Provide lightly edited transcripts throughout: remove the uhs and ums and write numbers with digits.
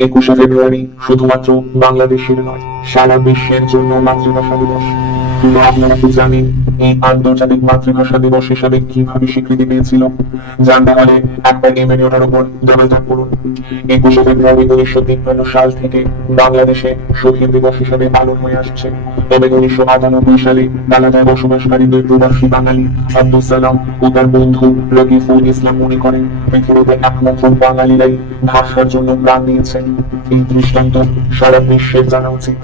21শে ফেব্রুয়ারি শুধুমাত্র বাংলাদেশের নয়, সারা বিশ্বের জন্য মাতৃভাষা দিবস। কিন্তু আপনারা কি জানেন এই আন্তর্জাতিক মাতৃভাষা দিবস হিসাবে কিভাবে স্বীকৃতি পেয়েছিল? জানতে হলে একবার এই ভিডিওটার উপর ডাবল ট্যাপ করুন। 21শে ফেব্রুয়ারি 1953 সাল থেকে বাংলাদেশে শহীদ দিবস হিসাবে পালন হয়ে আসছে। তবে 1998 সালে কানাডায় বসবাসকারী দুই প্রবাসী বাঙালি আব্দুল সালাম ও তার বন্ধু রকিফুল ইসলাম মনে করেন পৃথিবীতে একমাত্র বাঙালিরাই ভাষার জন্য প্রাণ দিয়েছেন। এই দৃষ্টান্ত সারা বিশ্বের জানা উচিত।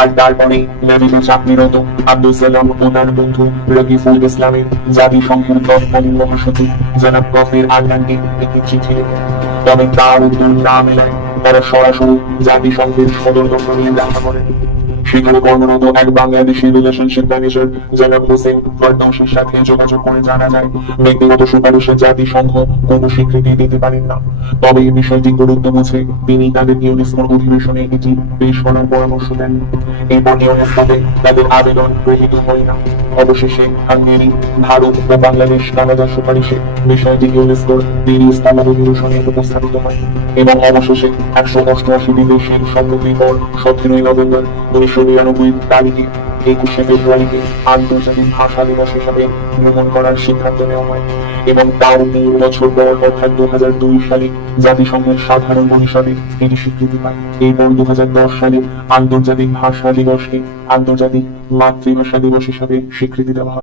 আর তারপরে নেভিতে চাকরিরত আব্দুল সালাম ও তার বন্ধু রকিফুল ইসলামের জাতিসংঘের তৎকালীন মহাসচিব জনাব কফির আন্নানকে একটি চিঠি লেখেন। তবে তার উত্তর না মেলায় তারা সরাসরি জাতিসংঘের সদর দপ্তরে দেখা করেন। সেখানে কর্মরত এক বাংলাদেশি রিলেশনশিপ ম্যানেজার জনাব হোসেন ফরদৌসির সাথে যোগাযোগ করে জানা যায় ব্যক্তিগত সুপারিশে জাতিসংঘ কোনো স্বীকৃতি দিতে পারেন না। তবে এই বিষয়টি গুরুত্ব বুঝে তিনি তাদের ইউনেস্কোর অধিবেশনে এটি পেশ করার পরামর্শ দেন। এরপর ইউনেস্কোতে তাদের আবেদন গৃহীত হয় না। অবশেষে হাঙ্গেরি, ভারত ও বাংলাদেশ কানাডার সুপারিশে বিষয়টি ইউনেস্কোর তিরিশতম অধিবেশনে উপস্থাপিত হয় এবং অবশেষে 188টি দেশের সম্মতির পর 17 নভেম্বর 1999 তারিখে 21শে ফেব্রুয়ারিকে আন্তর্জাতিক ভাষা দিবস হিসাবে গ্রহণ করার সিদ্ধান্ত নেওয়া হয় এবং তার 3 বছর পর অর্থাৎ 2002 সালে জাতিসংঘের সাধারণ পরিষদে এটি স্বীকৃতি পায়। এরপর 2010 সালে আন্তর্জাতিক ভাষা দিবসকে আন্তর্জাতিক মাতৃভাষা দিবস হিসাবে স্বীকৃতি দেওয়া হয়।